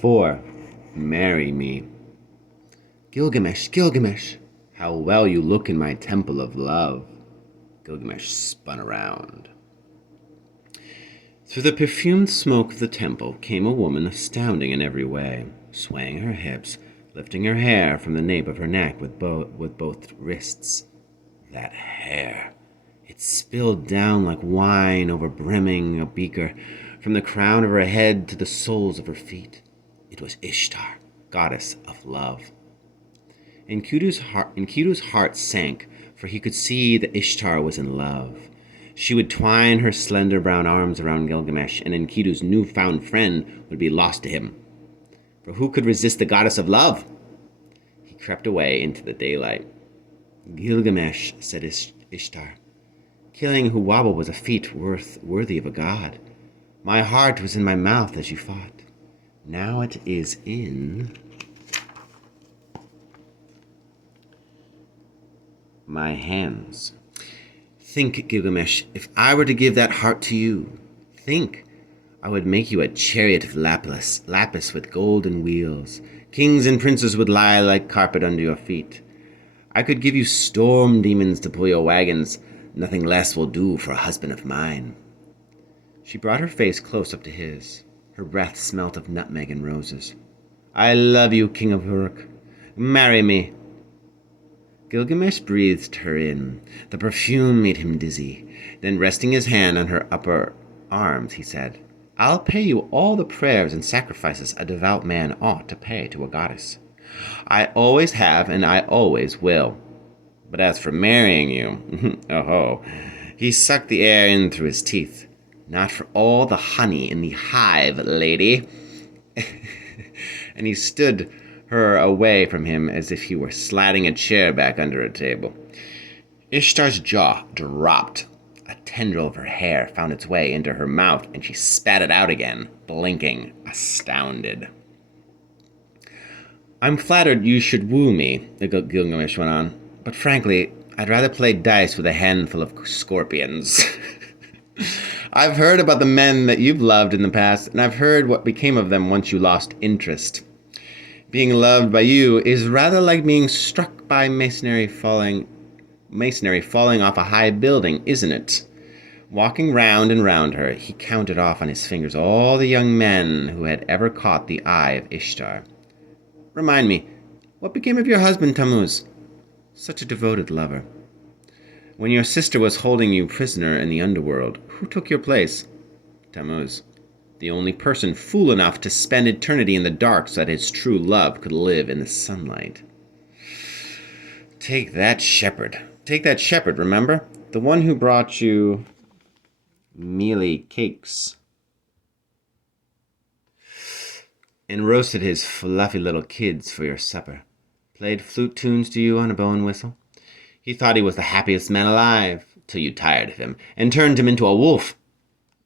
4. Marry me. Gilgamesh, Gilgamesh, how well you look in my temple of love. Gilgamesh spun around. Through the perfumed smoke of the temple came a woman astounding in every way, swaying her hips, lifting her hair from the nape of her neck with both wrists. That hair! It spilled down like wine over brimming a beaker, from the crown of her head to the soles of her feet. It was Ishtar, goddess of love. Enkidu's heart sank, for he could see that Ishtar was in love. She would twine her slender brown arms around Gilgamesh, and Enkidu's newfound friend would be lost to him. For who could resist the goddess of love? He crept away into the daylight. Gilgamesh, said Ishtar, killing Huwaba was a feat worthy of a god. My heart was in my mouth as you fought. Now it is in my hands. Think, Gilgamesh, if I were to give that heart to you, think, I would make you a chariot of lapis with golden wheels. Kings and princes would lie like carpet under your feet. I could give you storm demons to pull your wagons. Nothing less will do for a husband of mine. She brought her face close up to his. Her breath smelt of nutmeg and roses. I love you, King of Uruk. Marry me. Gilgamesh breathed her in. The perfume made him dizzy. Then, resting his hand on her upper arms, he said, I'll pay you all the prayers and sacrifices a devout man ought to pay to a goddess. I always have, and I always will. But as for marrying you, oh, he sucked the air in through his teeth. Not for all the honey in the hive, lady. And he stood her away from him as if he were sliding a chair back under a table. Ishtar's jaw dropped. A tendril of her hair found its way into her mouth, and she spat it out again, blinking, astounded. I'm flattered you should woo me, Gilgamesh went on, but frankly, I'd rather play dice with a handful of scorpions. I've heard about the men that you've loved in the past, and I've heard what became of them once you lost interest. Being loved by you is rather like being struck by masonry falling off a high building, isn't it? Walking round and round her, he counted off on his fingers all the young men who had ever caught the eye of Ishtar. Remind me, what became of your husband, Tammuz? Such a devoted lover. When your sister was holding you prisoner in the underworld, who took your place? Tammuz. The only person fool enough to spend eternity in the dark so that his true love could live in the sunlight. Take that shepherd, remember? The one who brought you mealy cakes and roasted his fluffy little kids for your supper. Played flute tunes to you on a bow and whistle. He thought he was the happiest man alive, till you tired of him and turned him into a wolf.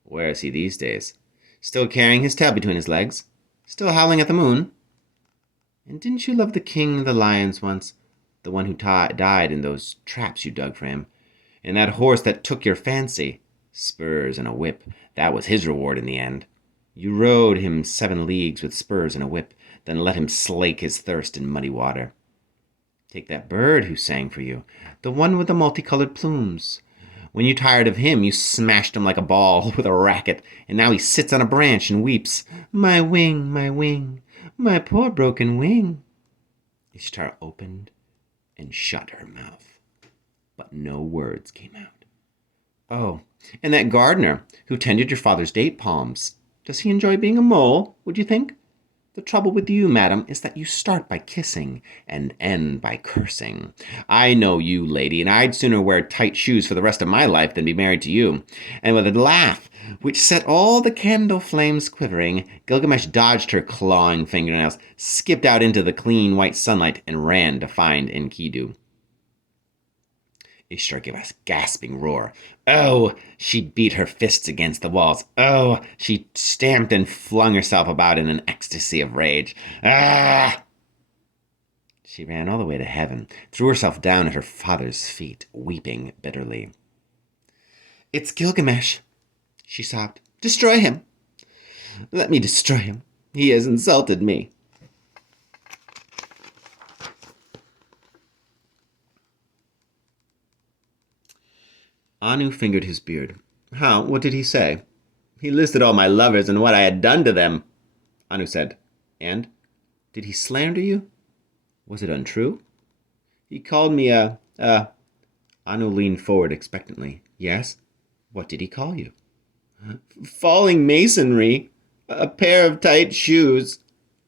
Where is he these days? Still carrying his tail between his legs? Still howling at the moon? And didn't you love the king of the lions once? The one who died in those traps you dug for him? And that horse that took your fancy? Spurs and a whip. That was his reward in the end. You rode him 7 leagues with spurs and a whip, then let him slake his thirst in muddy water. Take that bird who sang for you, the one with the multicolored plumes. When you tired of him, you smashed him like a ball with a racket, and now he sits on a branch and weeps, my wing, my poor broken wing. Ishtar opened and shut her mouth, but no words came out. Oh, and that gardener who tended your father's date palms, does he enjoy being a mole, would you think? The trouble with you, madam, is that you start by kissing and end by cursing. I know you, lady, and I'd sooner wear tight shoes for the rest of my life than be married to you. And with a laugh, which set all the candle flames quivering, Gilgamesh dodged her clawing fingernails, skipped out into the clean white sunlight, and ran to find Enkidu. Ishtar gave a gasping roar. Oh! She beat her fists against the walls. Oh! She stamped and flung herself about in an ecstasy of rage. Ah! She ran all the way to heaven, threw herself down at her father's feet, weeping bitterly. It's Gilgamesh, she sobbed. Destroy him! Let me destroy him. He has insulted me. Anu fingered his beard. How? What did he say? He listed all my lovers and what I had done to them, Anu said. And? Did he slander you? Was it untrue? He called me Anu leaned forward expectantly. Yes? What did he call you? Falling masonry. A pair of tight shoes.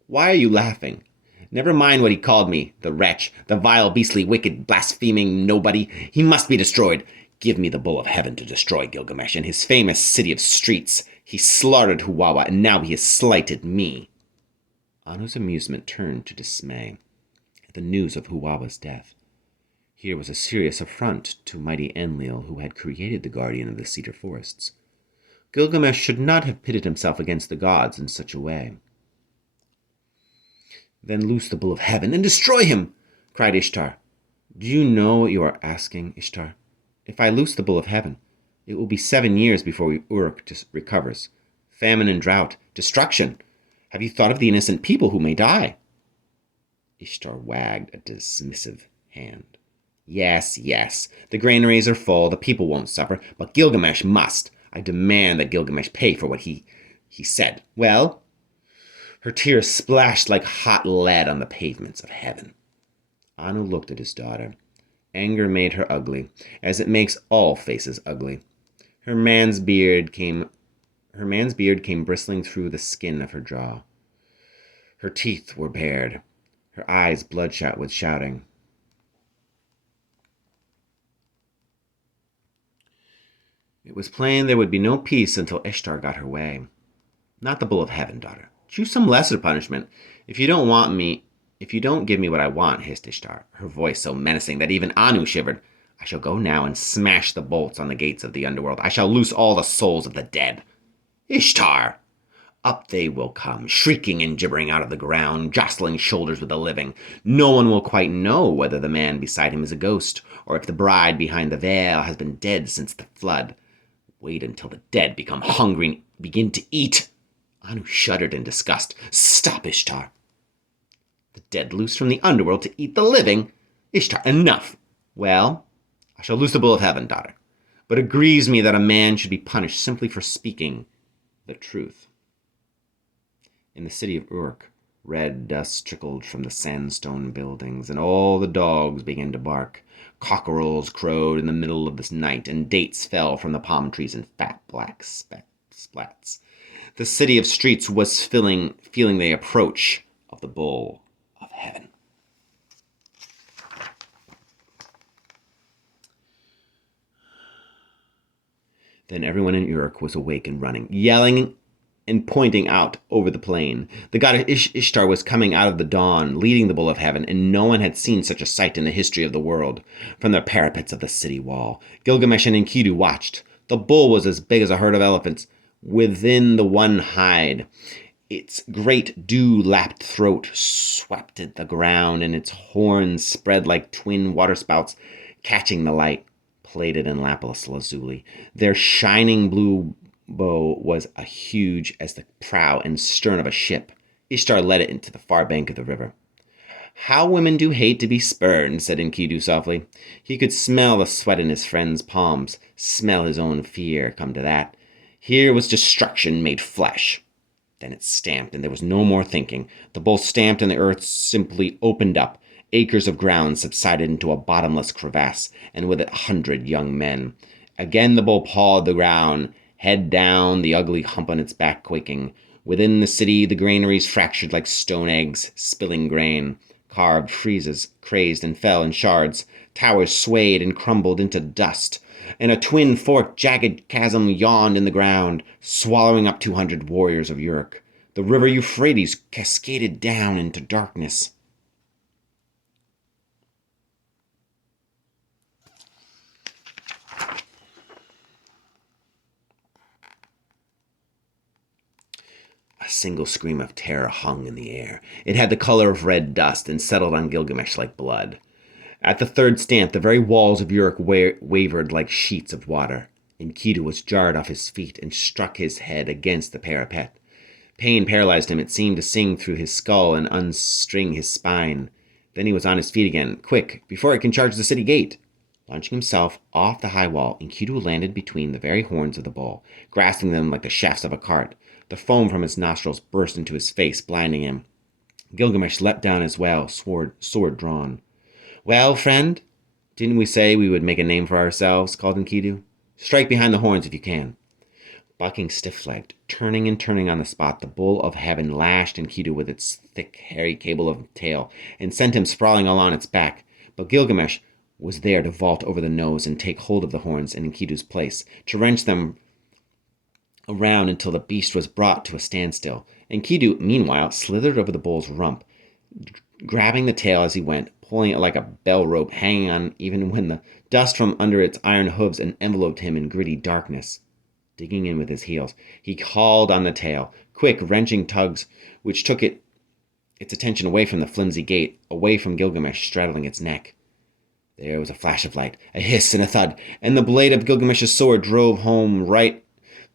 Why are you laughing? Never mind what he called me, the wretch, the vile, beastly, wicked, blaspheming nobody. He must be destroyed. Give me the bull of heaven to destroy Gilgamesh and his famous city of streets. He slaughtered Huwawa, and now he has slighted me. Anu's amusement turned to dismay at the news of Huwawa's death. Here was a serious affront to mighty Enlil, who had created the guardian of the cedar forests. Gilgamesh should not have pitted himself against the gods in such a way. Then loose the bull of heaven and destroy him, cried Ishtar. Do you know what you are asking, Ishtar? If I loose the bull of heaven, it will be 7 years before Uruk recovers. Famine and drought, destruction. Have you thought of the innocent people who may die? Ishtar wagged a dismissive hand. Yes, yes, the granaries are full, the people won't suffer, but Gilgamesh must. I demand that Gilgamesh pay for what he said. Well? Her tears splashed like hot lead on the pavements of heaven. Anu looked at his daughter. Anger made her ugly, as it makes all faces ugly. Her man's beard came bristling through the skin of her jaw. Her teeth were bared, her eyes bloodshot with shouting. It was plain there would be no peace until Ishtar got her way. Not the bull of heaven, daughter. Choose some lesser punishment. If you don't give me what I want, hissed Ishtar, her voice so menacing that even Anu shivered. I shall go now and smash the bolts on the gates of the underworld. I shall loose all the souls of the dead. Ishtar! Up they will come, shrieking and gibbering out of the ground, jostling shoulders with the living. No one will quite know whether the man beside him is a ghost, or if the bride behind the veil has been dead since the flood. Wait until the dead become hungry and begin to eat. Anu shuddered in disgust. Stop, Ishtar. The dead loose from the underworld to eat the living? Ishtar, enough. Well, I shall loose the bull of heaven, daughter. But it grieves me that a man should be punished simply for speaking the truth. In the city of Uruk, red dust trickled from the sandstone buildings, and all the dogs began to bark. Cockerels crowed in the middle of this night, and dates fell from the palm trees in fat black splats. The city of streets was feeling the approach of the bull of heaven. Then everyone in Uruk was awake and running, yelling and pointing out over the plain. The goddess Ishtar was coming out of the dawn, leading the bull of heaven, and no one had seen such a sight in the history of the world. From the parapets of the city wall, Gilgamesh and Enkidu watched. The bull was as big as a herd of elephants within the one hide. Its great dew-lapped throat swept at the ground, and its horns spread like twin waterspouts, catching the light, plated in lapis lazuli. Their shining blue bow was as huge as the prow and stern of a ship. Ishtar led it into the far bank of the river. How women do hate to be spurned, said Enkidu softly. He could smell the sweat in his friend's palms, smell his own fear, come to that. Here was destruction made flesh. Then it stamped, and there was no more thinking. The bull stamped, and the earth simply opened up. Acres of ground subsided into a bottomless crevasse, and with it 100 young men. Again the bull pawed the ground, head down, the ugly hump on its back quaking. Within the city, the granaries fractured like stone eggs, spilling grain. Carved friezes crazed and fell in shards. Towers swayed and crumbled into dust. And a twin forked, jagged chasm yawned in the ground, swallowing up 200 warriors of Uruk. The river Euphrates cascaded down into darkness. A single scream of terror hung in the air. It had the color of red dust and settled on Gilgamesh like blood. At the third stamp, the very walls of Uruk wavered like sheets of water. Enkidu was jarred off his feet and struck his head against the parapet. Pain paralyzed him. It seemed to sing through his skull and unstring his spine. Then he was on his feet again. Quick, before it can charge the city gate! Launching himself off the high wall, Enkidu landed between the very horns of the bull, grasping them like the shafts of a cart. The foam from his nostrils burst into his face, blinding him. Gilgamesh leapt down as well, sword drawn. "Well, friend, didn't we say we would make a name for ourselves?" called Enkidu. "Strike behind the horns if you can." Bucking stiff-legged, turning and turning on the spot, the bull of heaven lashed Enkidu with its thick, hairy cable of tail and sent him sprawling along its back. But Gilgamesh was there to vault over the nose and take hold of the horns in Enkidu's place, to wrench them around until the beast was brought to a standstill. Enkidu, meanwhile, slithered over the bull's rump, grabbing the tail as he went, pulling it like a bell rope, hanging on even when the dust from under its iron hooves enveloped him in gritty darkness. Digging in with his heels, he hauled on the tail, quick, wrenching tugs which took its attention away from the flimsy gate, away from Gilgamesh straddling its neck. There was a flash of light, a hiss and a thud, and the blade of Gilgamesh's sword drove home right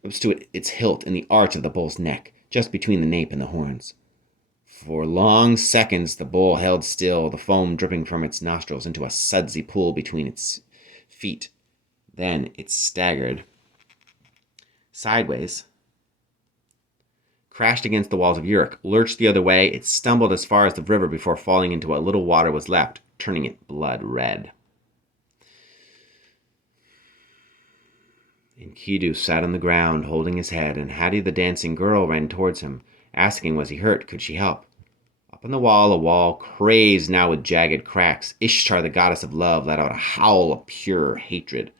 up to its hilt in the arch of the bull's neck, just between the nape and the horns. For long seconds the bull held still, the foam dripping from its nostrils into a sudsy pool between its feet. Then it staggered sideways, crashed against the walls of Uruk, lurched the other way. It stumbled as far as the river before falling into what little water was left, turning it blood red. Enkidu sat on the ground, holding his head, and Hattie the dancing girl ran towards him, asking was he hurt, could she help? Up on the wall, a wall crazed now with jagged cracks, Ishtar, the goddess of love, let out a howl of pure hatred.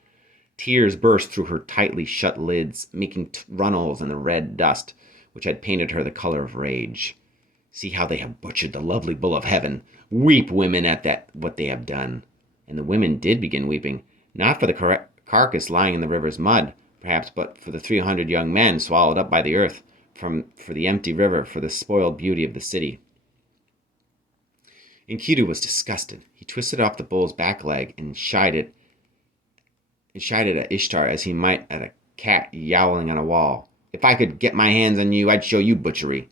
Tears burst through her tightly shut lids, making runnels in the red dust, which had painted her the color of rage. See how they have butchered the lovely bull of heaven. Weep, women, at that what they have done. And the women did begin weeping, not for the carcass lying in the river's mud, perhaps, but for the 300 young men swallowed up by the earth, for the empty river, for the spoiled beauty of the city. Enkidu was disgusted. He twisted off the bull's back leg and shied it at Ishtar as he might at a cat yowling on a wall. "If I could get my hands on you, I'd show you butchery."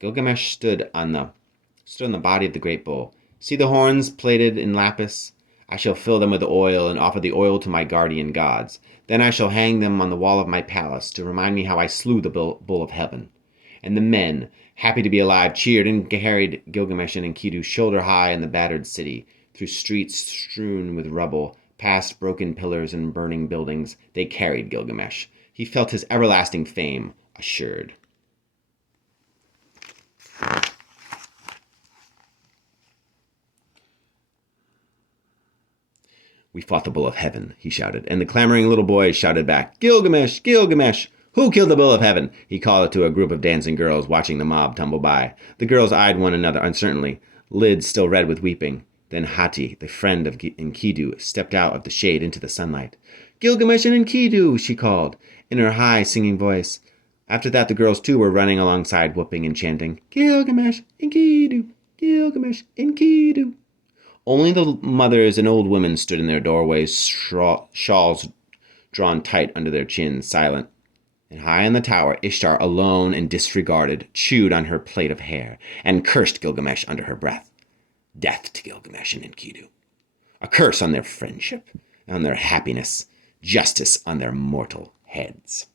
Gilgamesh stood on the body of the great bull. "See the horns plated in lapis? I shall fill them with oil and offer the oil to my guardian gods. Then I shall hang them on the wall of my palace to remind me how I slew the bull of heaven." And the men, happy to be alive, cheered and carried Gilgamesh and Enkidu shoulder high in the battered city, through streets strewn with rubble, past broken pillars and burning buildings. They carried Gilgamesh. He felt his everlasting fame assured. "We fought the bull of heaven," he shouted, and the clamoring little boys shouted back, "Gilgamesh! Gilgamesh! Who killed the bull of heaven?" He called it to a group of dancing girls watching the mob tumble by. The girls eyed one another uncertainly, lids still red with weeping. Then Hati, the friend of Enkidu, stepped out of the shade into the sunlight. "Gilgamesh and Enkidu!" she called, in her high, singing voice. After that, the girls too were running alongside, whooping and chanting, "Gilgamesh, Enkidu! Gilgamesh, Enkidu!" Only the mothers and old women stood in their doorways, shawls drawn tight under their chins, silent. And high in the tower, Ishtar, alone and disregarded, chewed on her plait of hair, and cursed Gilgamesh under her breath. Death to Gilgamesh and Enkidu. A curse on their friendship, on their happiness, justice on their mortal heads.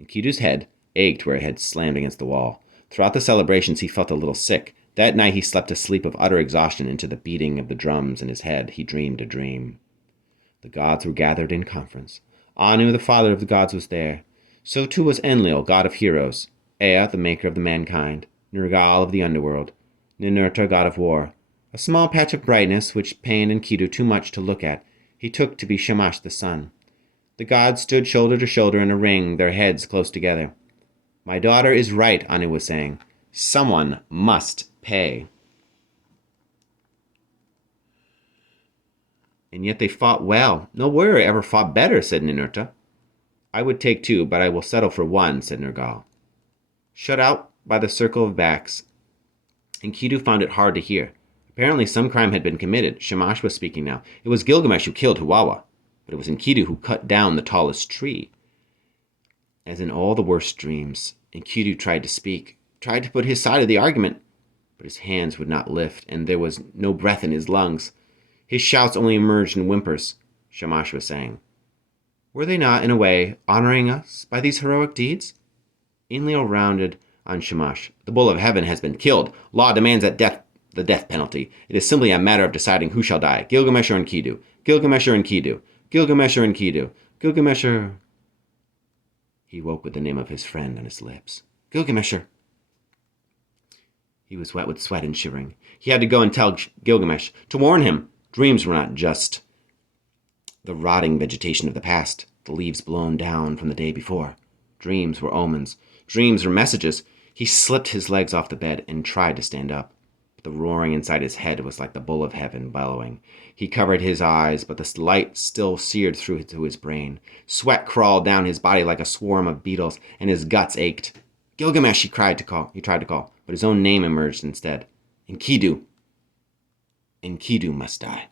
Enkidu's head ached where it had slammed against the wall. Throughout the celebrations, he felt a little sick. That night he slept a sleep of utter exhaustion. Into the beating of the drums in his head, he dreamed a dream. The gods were gathered in conference. Anu, the father of the gods, was there. So too was Enlil, god of heroes. Ea, the maker of the mankind. Nergal of the underworld. Ninurta, god of war. A small patch of brightness, which pained Enkidu too much to look at, he took to be Shamash the sun. The gods stood shoulder to shoulder in a ring, their heads close together. "My daughter is right," Anu was saying. "Someone must pay." "And yet they fought well. No warrior ever fought better," said Ninurta. "I would take two, but I will settle for one," said Nergal. Shut out by the circle of backs, Enkidu found it hard to hear. Apparently some crime had been committed. Shamash was speaking now. It was Gilgamesh who killed Huwawa, but it was Enkidu who cut down the tallest tree. As in all the worst dreams, Enkidu tried to speak, tried to put his side of the argument, but his hands would not lift, and there was no breath in his lungs. His shouts only emerged in whimpers. Shamash was saying, "Were they not, in a way, honoring us by these heroic deeds?" Enlil rounded on Shamash. "The bull of heaven has been killed. Law demands the death penalty. It is simply a matter of deciding who shall die, Gilgamesh or Enkidu. Gilgamesh or Enkidu. Gilgamesh or Enkidu. Gilgamesh or..." He woke with the name of his friend on his lips. "Gilgamesh." He was wet with sweat and shivering. He had to go and tell Gilgamesh, to warn him. Dreams were not just the rotting vegetation of the past, the leaves blown down from the day before. Dreams were omens. Dreams were messages. He slipped his legs off the bed and tried to stand up. But the roaring inside his head was like the bull of heaven bellowing. He covered his eyes, but the light still seared through to his brain. Sweat crawled down his body like a swarm of beetles, and his guts ached. "Gilgamesh," he tried to call, but his own name emerged instead. "Enkidu. Enkidu must die."